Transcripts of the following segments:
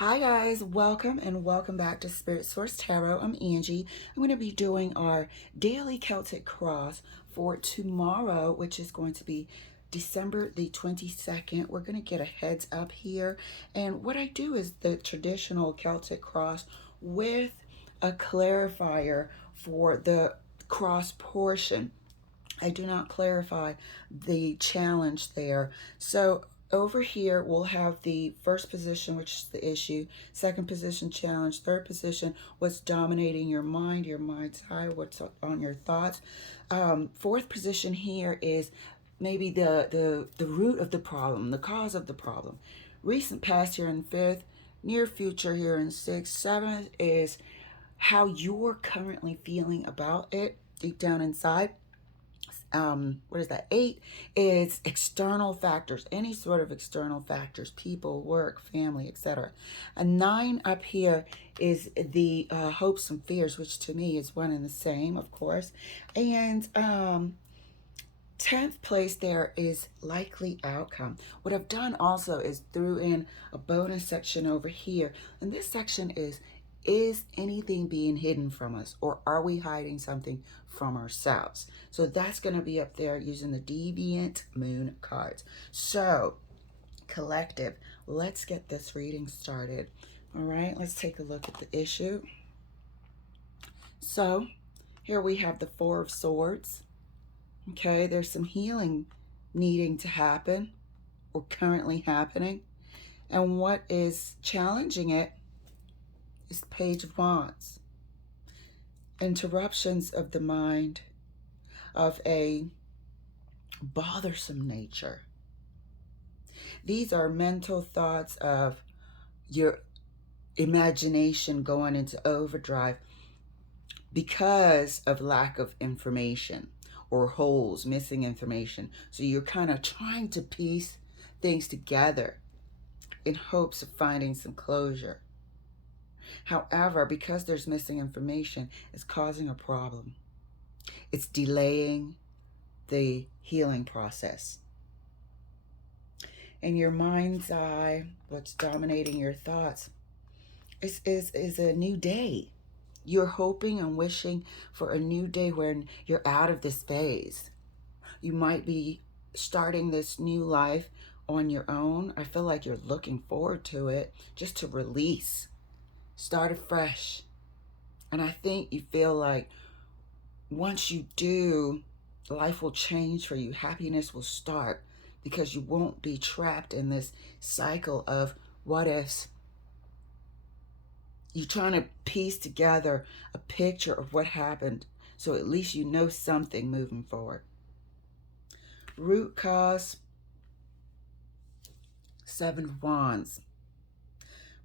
Hi guys, welcome and welcome back to Spirit Source Tarot. I'm Angie. I'm going to be doing our daily Celtic cross for tomorrow, which is going to be December the 22nd. We're going to get a heads up here. And what I do is the traditional Celtic cross with a clarifier for the cross portion. I do not clarify the challenge there. So over here, we'll have the first position, which is the issue, second position, challenge, third position, what's dominating your mind, your mind's eye, what's on your thoughts. Fourth position here is maybe the root of the problem, the cause of the problem. Recent past here in fifth, near future here in sixth. Seventh is how you're currently feeling about it deep down inside. What is that? 8 is external factors, any sort of external factors, people, work, family, etc. And 9 up here is the hopes and fears, which to me is one and the same, of course. And 10th place there is likely outcome. What I've done also is threw in a bonus section over here. And this section is anything being hidden from us, or are we hiding something from ourselves? So that's going to be up there using the Deviant Moon cards. So collective, let's get this reading started. All right, let's take a look at the issue. So here we have the Four of Swords. Okay, there's some healing needing to happen or currently happening. And what is challenging it is the Page of Wands. Interruptions of the mind of a bothersome nature. These are mental thoughts of your imagination going into overdrive because of lack of information or holes, missing information. So you're kind of trying to piece things together in hopes of finding some closure. However, because there's missing information, it's causing a problem. It's delaying the healing process. In your mind's eye, what's dominating your thoughts is a new day. You're hoping and wishing for a new day when you're out of this phase. You might be starting this new life on your own. I feel like you're looking forward to it, just to release, start afresh. And I think you feel like once you do, life will change for you. Happiness will start because you won't be trapped in this cycle of what ifs. You're trying to piece together a picture of what happened, so at least you know something moving forward. Root cause, 7 of Wands.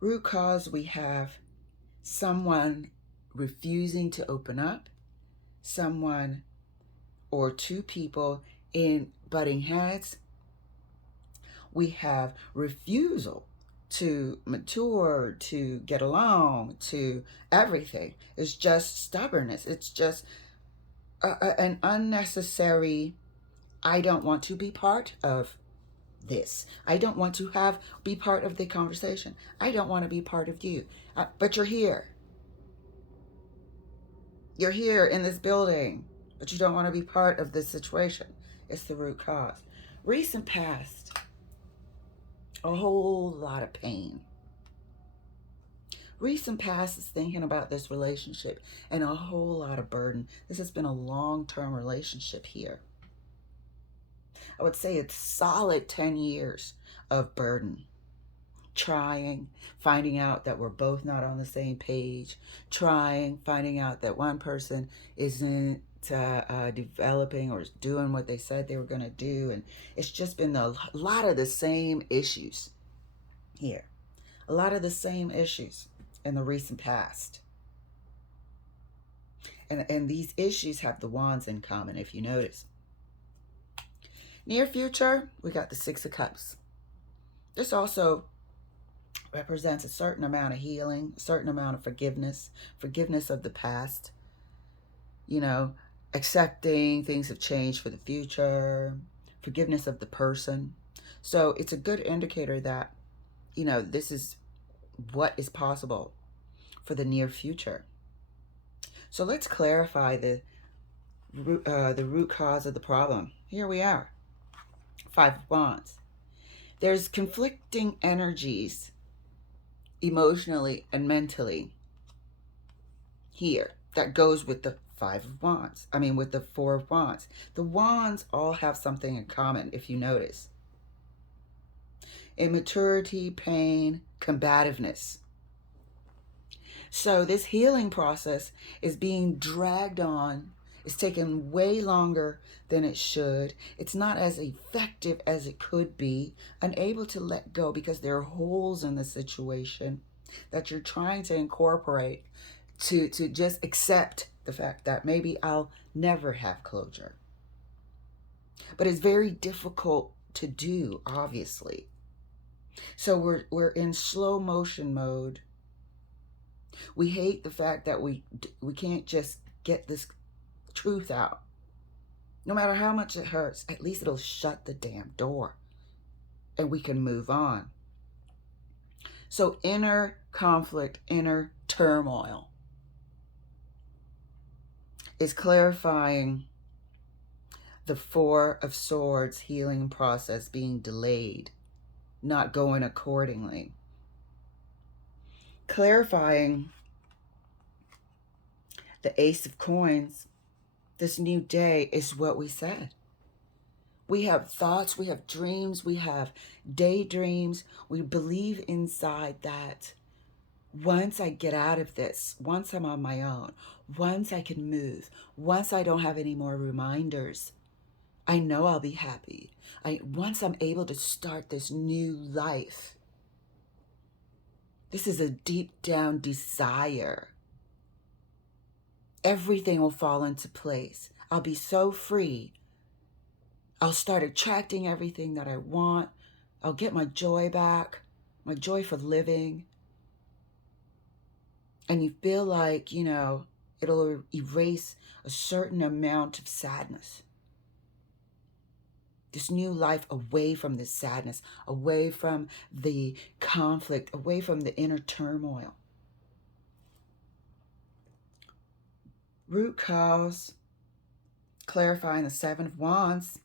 Root cause, we have someone refusing to open up, someone or two people in butting heads. We have refusal to mature, to get along, to everything. It's just stubbornness. It's just an unnecessary, I don't want to be part of this. I don't want to be part of the conversation. I don't want to be part of you. But you're here. You're here in this building, but you don't want to be part of this situation. It's the root cause. Recent past, a whole lot of pain. Recent past is thinking about this relationship and a whole lot of burden. This has been a long-term relationship here. I would say it's solid 10 years of burden. Trying, finding out that we're both not on the same page, finding out that one person isn't developing or doing what they said they were going to do. And it's just been a lot of the same issues here. A lot of the same issues in the recent past. And these issues have the wands in common, if you notice. Near future, we got the 6 of Cups. This also represents a certain amount of healing, a certain amount of forgiveness of the past, accepting things have changed for the future, forgiveness of the person. So it's a good indicator that, this is what is possible for the near future. So let's clarify the root cause of the problem. Here we are. Five of Wands. There's conflicting energies emotionally and mentally here that goes with the Five of Wands. I mean, with the Four of Wands. The Wands all have something in common, if you notice. Immaturity, pain, combativeness. So this healing process is being dragged on. It's taken way longer than it should. It's not as effective as it could be. Unable to let go because there are holes in the situation that you're trying to incorporate to just accept the fact that maybe I'll never have closure. But it's very difficult to do, obviously. So we're in slow motion mode. We hate the fact that we can't just get this truth out. No matter how much it hurts, at least it'll shut the damn door and we can move on. So inner conflict, inner turmoil is clarifying the Four of Swords healing process being delayed, not going accordingly. Clarifying the Ace of Coins, this new day is what we said. We have thoughts, we have dreams, we have daydreams. We believe inside that once I get out of this, once I'm on my own, once I can move, once I don't have any more reminders, I know I'll be happy. Once I'm able to start this new life, this is a deep down desire. Everything will fall into place. I'll be so free. I'll start attracting everything that I want. I'll get my joy back, my joy for living. And you feel like, it'll erase a certain amount of sadness. This new life away from this sadness, away from the conflict, away from the inner turmoil. Root cause, clarifying the Seven of Wands,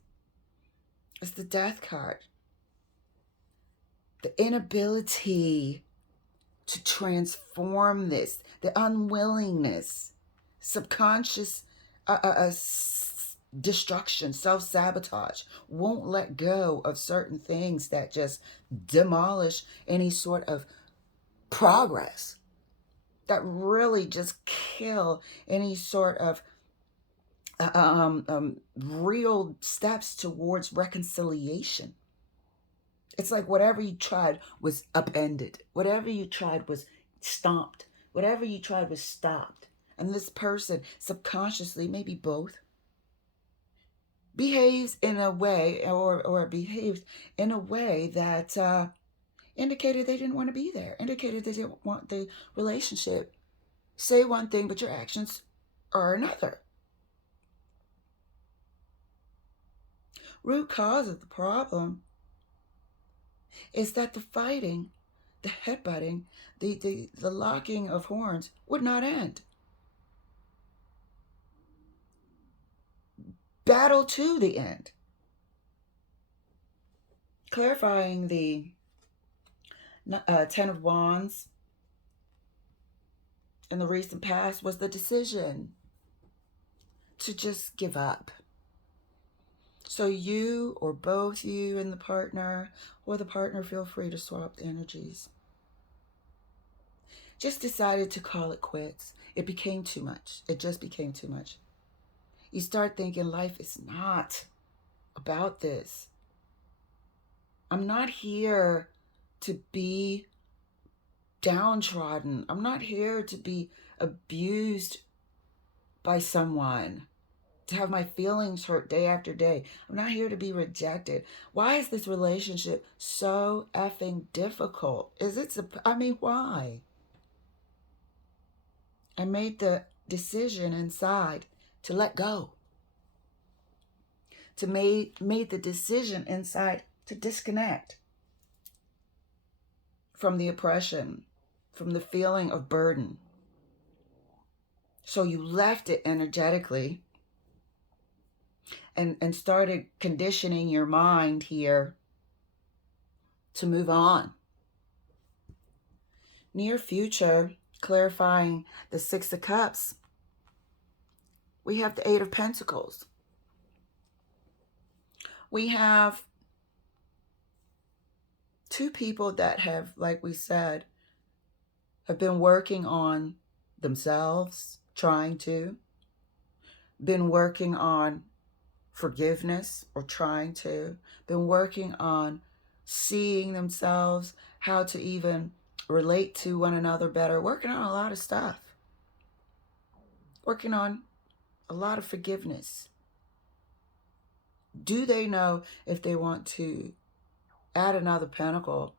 is the Death card. The inability to transform this, the unwillingness, subconscious destruction, self-sabotage, won't let go of certain things that just demolish any sort of progress, that really just kill any sort of real steps towards reconciliation. It's like whatever you tried was upended. Whatever you tried was stomped. Whatever you tried was stopped. And this person subconsciously, maybe both, behaves in a way or behaved in a way that indicated they didn't want to be there, indicated they didn't want the relationship. Say one thing, but your actions are another. Root cause of the problem is that the fighting, the headbutting, the locking of horns would not end. Battle to the end. Clarifying the Ten of Wands in the recent past was the decision to just give up. So you or both you and the partner, or the partner, feel free to swap the energies, just decided to call it quits. It became too much. It just became too much. You start thinking life is not about this. I'm not here to be downtrodden. I'm not here to be abused by someone, to have my feelings hurt day after day. I'm not here to be rejected. Why is this relationship so effing difficult? Why? I made the decision inside to let go. Made the decision inside to disconnect from the oppression, from the feeling of burden. So you left it energetically and started conditioning your mind here to move on. Near future, clarifying the Six of Cups, we have the Eight of Pentacles. We have two people that have, like we said, have been working on themselves, been working on forgiveness or been working on seeing themselves, how to even relate to one another better, working on a lot of stuff, working on a lot of forgiveness. Do they know if they want to add another pentacle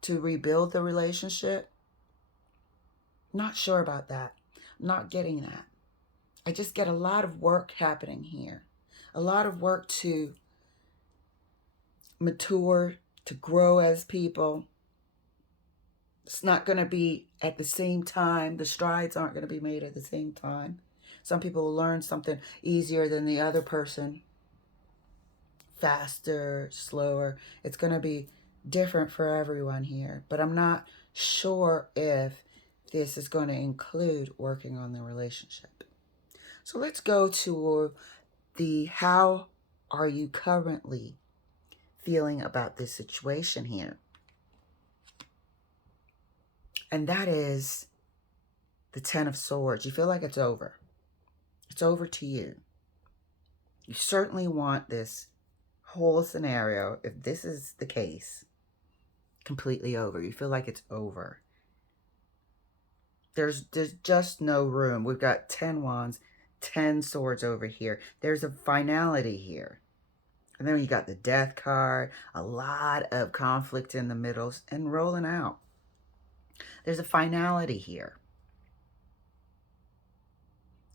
to rebuild the relationship? Not sure about that. Not getting that. I just get a lot of work happening here. A lot of work to mature, to grow as people. It's not going to be at the same time. The strides aren't going to be made at the same time. Some people will learn something easier than the other person. Faster, slower. It's going to be different for everyone here. But I'm not sure if this is going to include working on the relationship. So let's go to the how are you currently feeling about this situation here. And that is the Ten of Swords. You feel like it's over. It's over to you. You certainly want this whole scenario, if this is the case, completely over. You feel like it's over. There's just no room. We've got 10 wands, 10 swords over here. There's a finality here. And then you got the Death card, a lot of conflict in the middle and rolling out. There's a finality here.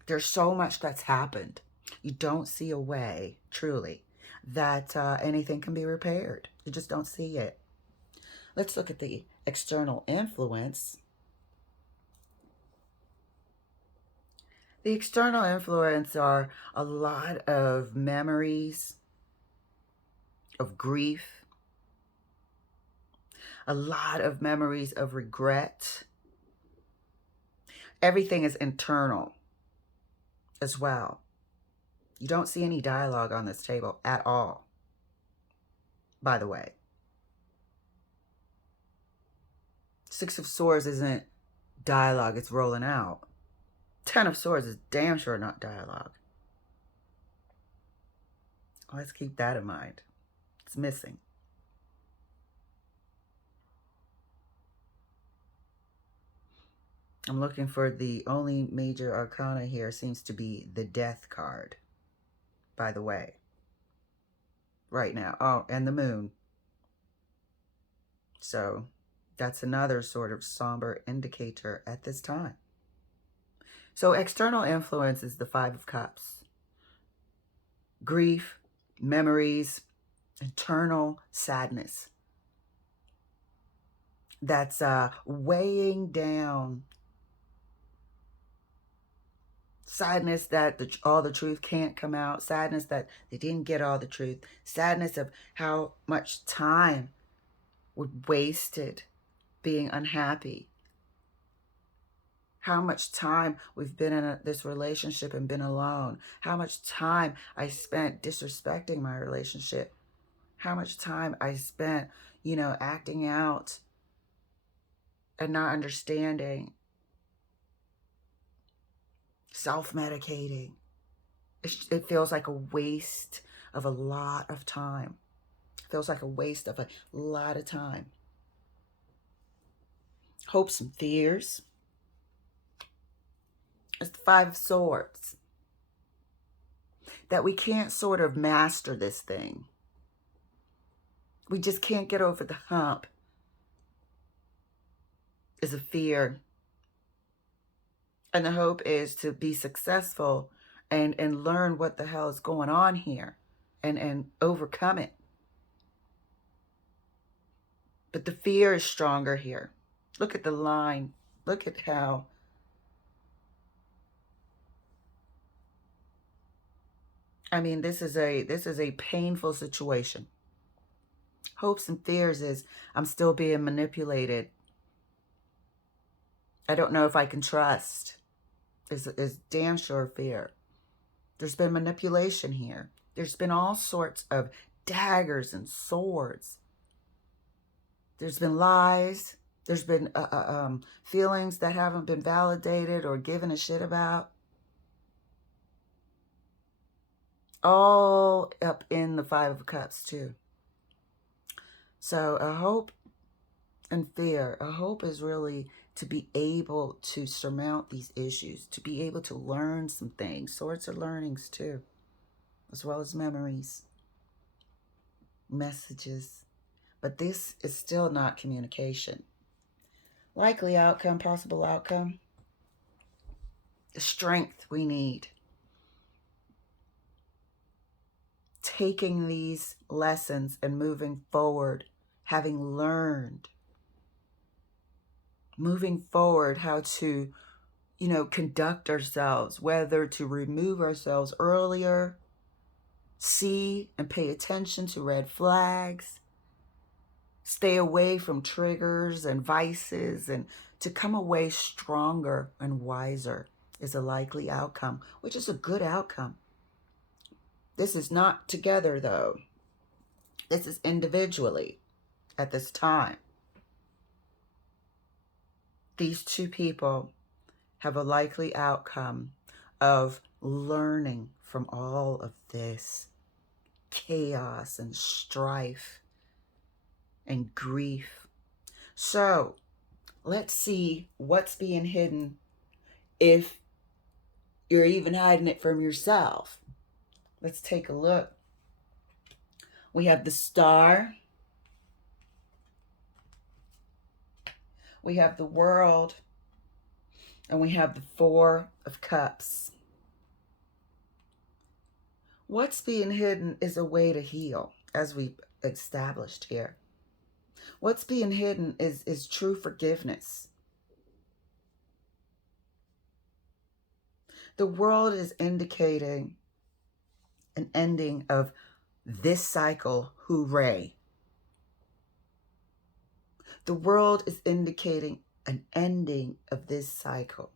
There's so much that's happened. You don't see a way, truly, that anything can be repaired. You just don't see it. Let's look at the external influence. The external influence are a lot of memories of grief, a lot of memories of regret. Everything is internal as well. You don't see any dialogue on this table at all, by the way. Six of Swords isn't dialogue, it's rolling out. Ten of Swords is damn sure not dialogue. Let's keep that in mind. It's missing. I'm looking for the only major arcana here seems to be the Death card, by the way. Right now. Oh, and the Moon. So that's another sort of somber indicator at this time. So external influence is the Five of Cups. Grief, memories, internal sadness. That's weighing down. Sadness that all the truth can't come out. Sadness that they didn't get all the truth. Sadness of how much time was wasted being unhappy. How much time we've been in this relationship and been alone. How much time I spent disrespecting my relationship. How much time I spent, acting out and not understanding. Self-medicating. It feels like a waste of a lot of time. It feels like a waste of a lot of time. Hopes and fears. It's the Five of Swords. That we can't sort of master this thing. We just can't get over the hump. Is a fear. And the hope is to be successful and learn what the hell is going on here and overcome it. But the fear is stronger here. Look at the line. Look at how. I mean, this is a painful situation. Hopes and fears is I'm still being manipulated. I don't know if I can trust. Is damn sure fear. There's been manipulation here. There's been all sorts of daggers and swords. There's been lies. There's been feelings that haven't been validated or given a shit about. All up in the Five of Cups too. So a hope and fear. A hope is really to be able to surmount these issues, to be able to learn some things. Swords are learnings too, as well as memories, messages. But this is still not communication. Likely outcome, possible outcome. The strength we need. Taking these lessons and moving forward, having learned. Moving forward, how to, conduct ourselves, whether to remove ourselves earlier, see and pay attention to red flags, stay away from triggers and vices, and to come away stronger and wiser is a likely outcome, which is a good outcome. This is not together, though. This is individually at this time. These two people have a likely outcome of learning from all of this chaos and strife and grief. So let's see what's being hidden, if you're even hiding it from yourself. Let's take a look. We have the Star. We have the World. And we have the Four of Cups. What's being hidden is a way to heal, as we established here. What's being hidden is true forgiveness. The World is indicating an ending of this cycle. Hooray. The World is indicating an ending of this cycle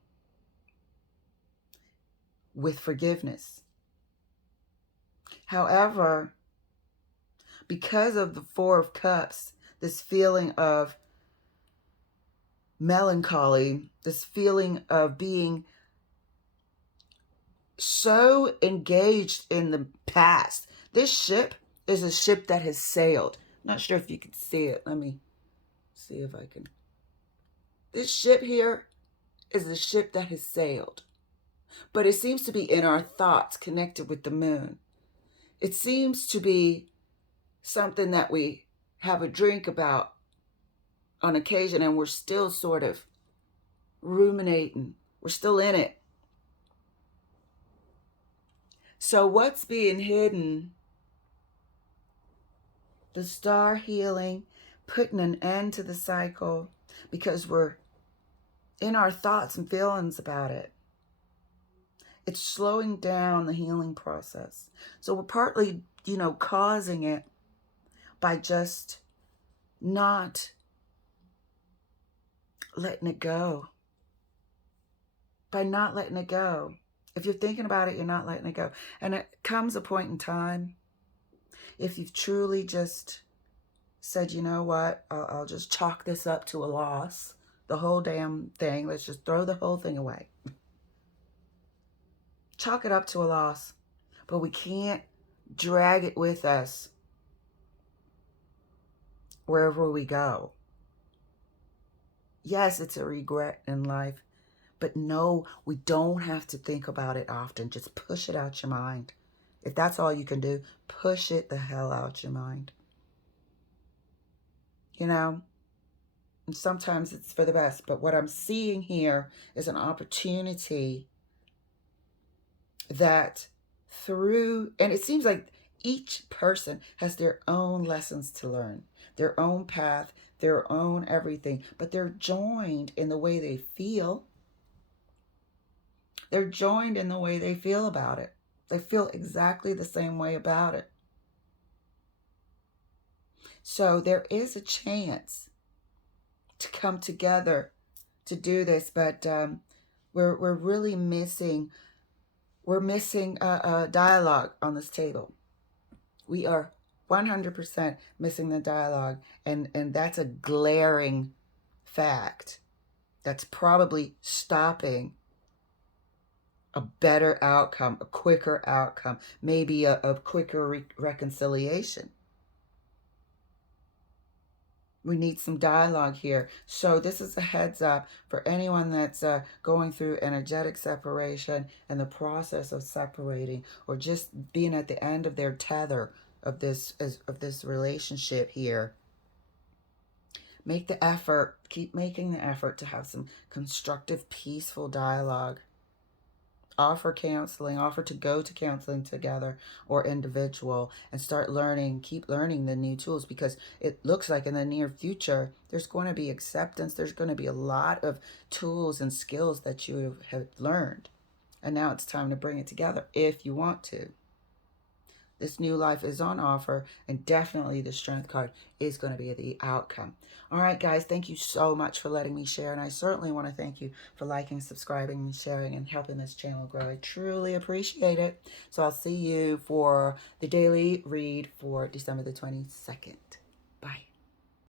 with forgiveness. However, because of the Four of Cups, this feeling of melancholy, this feeling of being so engaged in the past. This ship is a ship that has sailed. I'm not sure if you can see it. Let me see if I can. This ship here is a ship that has sailed. But it seems to be in our thoughts, connected with the moon. It seems to be something that we have a drink about on occasion, and we're still sort of ruminating. We're still in it. So what's being hidden? The Star healing, putting an end to the cycle, because we're in our thoughts and feelings about it. It's slowing down the healing process. So we're partly, causing it by just not letting it go. By not letting it go. If you're thinking about it, you're not letting it go. And it comes a point in time, if you've truly just said, you know what, I'll just chalk this up to a loss, the whole damn thing, let's just throw the whole thing away. Chalk it up to a loss. But we can't drag it with us wherever we go. Yes, it's a regret in life. But no, we don't have to think about it often. Just push it out your mind. If that's all you can do, push it the hell out your mind. And sometimes it's for the best. But what I'm seeing here is an opportunity that and it seems like each person has their own lessons to learn, their own path, their own everything, but they're joined in the way they feel. They're joined in the way they feel about it. They feel exactly the same way about it. So there is a chance to come together to do this, but we're really missing. We're missing a dialogue on this table. We are 100% missing the dialogue, and that's a glaring fact. That's probably stopping a better outcome, a quicker outcome, maybe a quicker reconciliation. We need some dialogue here. So this is a heads up for anyone that's going through energetic separation and the process of separating, or just being at the end of their tether of this relationship here. Make the effort, keep making the effort to have some constructive, peaceful dialogue. Offer counseling, offer to go to counseling together or individual, and start learning, keep learning the new tools, because it looks like in the near future there's going to be acceptance. There's going to be a lot of tools and skills that you have learned, and now it's time to bring it together if you want to. This new life is on offer, and definitely the Strength card is going to be the outcome. All right, guys, thank you so much for letting me share, and I certainly want to thank you for liking, subscribing, and sharing, and helping this channel grow. I truly appreciate it. So I'll see you for the daily read for December the 22nd. Bye.